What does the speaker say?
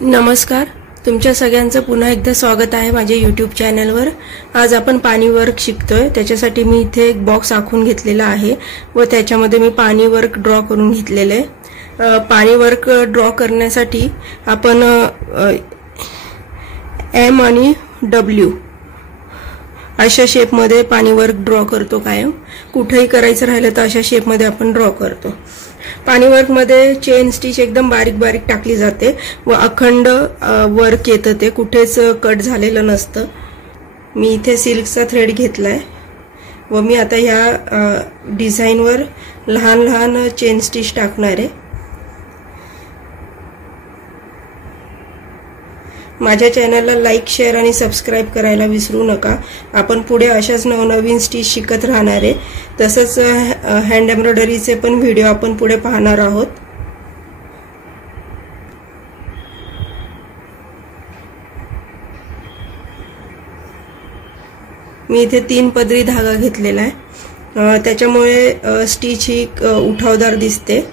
नमस्कार, तुमच्या सगळ्यांचं पुन्हा एकदा स्वागत आहे माझ्या YouTube चॅनलवर। आज आपण पाणी वर्क शिकतोय। त्याच्यासाठी मी इथे एक बॉक्स आखून घेतलेला आहे व त्याच्यामध्ये मी पाणी वर्क ड्रॉ करून घेतलेले आहे। पाणी वर्क ड्रॉ करण्यासाठी आपण एम आणि डब्ल्यू अशा शेप मध्ये पाणी वर्क ड्रॉ करतो। कायम कुठेही करायचं राहिलं तर अशा शेप मध्ये आपण ड्रॉ करतो। पाणी वर्क मध्ये चेन स्टिच एकदम बारीक बारीक टाकली जाते व अखंड वर्क येतं, ते कुठेच कट झालेलं नसतं। मी इथे सिल्कचा थ्रेड घेतलाय व मी आता ह्या डिझाइन वर लहान लहान चेन स्टिच टाकणार आहे। माझ्या चॅनलला लाईक, शेअर आणि सबस्क्राइब करायला विसरू नका। आपण पुढे अशाच नवनवीन स्टिच शिकत राहणार आहे। तसंच हँड एम्ब्रॉयडरीचे पण व्हिडिओ आपण पुढे पाहणार आहोत। मी इथे 3 पदरी धागा घेतलेला आहे, त्याच्यामुळे स्टिच ही उठावदार दिसते।